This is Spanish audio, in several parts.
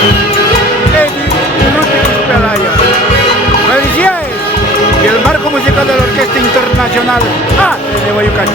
Eddie y Ruti Pelaya. Felicidades. Y el marco musical de la Orquesta Internacional A de Guayucacho.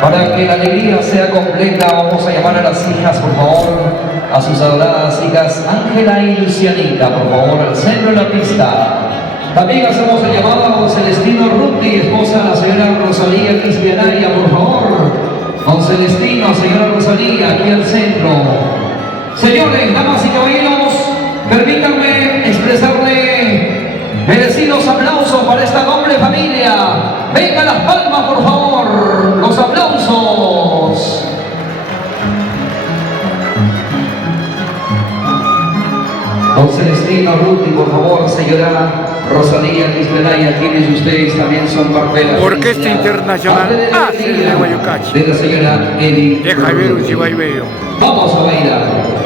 Para que la alegría sea completa, vamos a llamar a las hijas, por favor, a sus adoradas hijas Ángela y Lucianita, por favor, al centro de la pista. También hacemos el llamado a don Celestino Ruti, esposa de la señora Rosalía Cristianaya, por favor. Don Celestino, señora Rosalía, aquí al centro. Señores, damas y caballeros, permítanme expresarle merecidos aplausos para esta noble familia. Venga las palmas, por favor, los aplausos. Don Celestino Ruti, por favor, señora Rosalía Cristianaya, quienes ustedes también son parte de la Orquesta Internacional A de Guayucacho. De la señora Edith de Javier Uchibaibello. Vamos a bailar.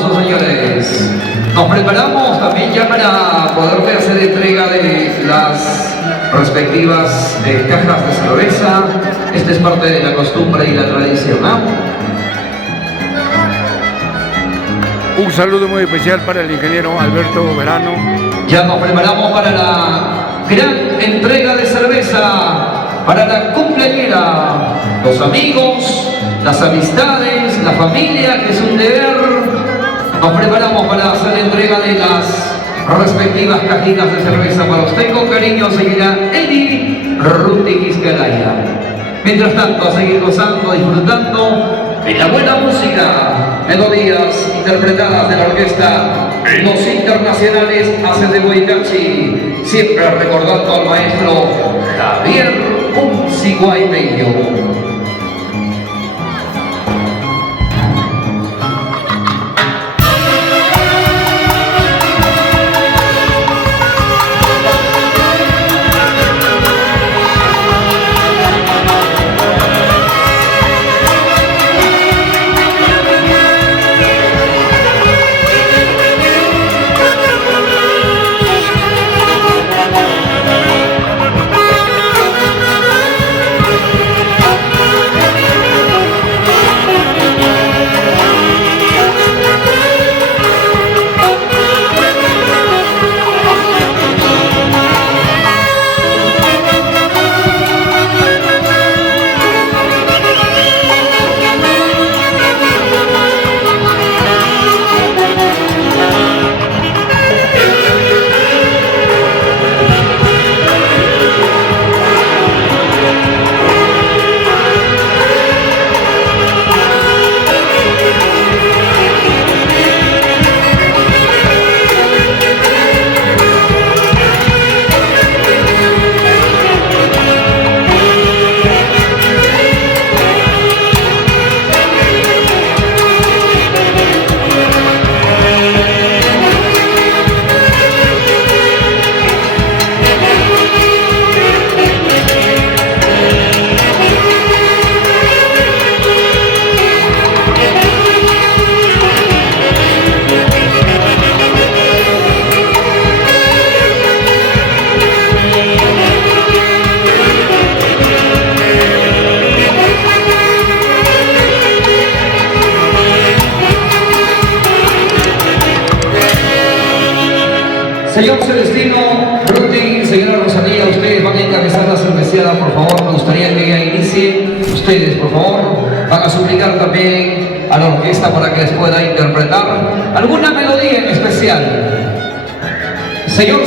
aplausos, señores. Nos preparamos también ya para poder hacer entrega de las respectivas cajas de cerveza. Esta es parte de la costumbre y la tradición, ¿no? Un saludo muy especial para el ingeniero Alberto Verano. Ya nos preparamos para la gran entrega de cerveza para la cumpleañera, los amigos, las amistades, la familia, que es un deber. Nos preparamos para hacer la entrega de las respectivas cajitas de cerveza para usted. Con cariño seguirá Eli Ruti Quisquelaya. Mientras tanto, a seguir gozando, disfrutando de la buena música, melodías interpretadas de la orquesta Los Internacionales hacen de Boicachi, siempre recordando al maestro Javier Unciguaymeño. Señor Celestino, Ruti, señora Rosalía, ustedes van a encabezar la cerveceada, por favor. Me gustaría que ya inicien. Ustedes, por favor, van a suplicar también a la orquesta para que les pueda interpretar alguna melodía en especial. Señor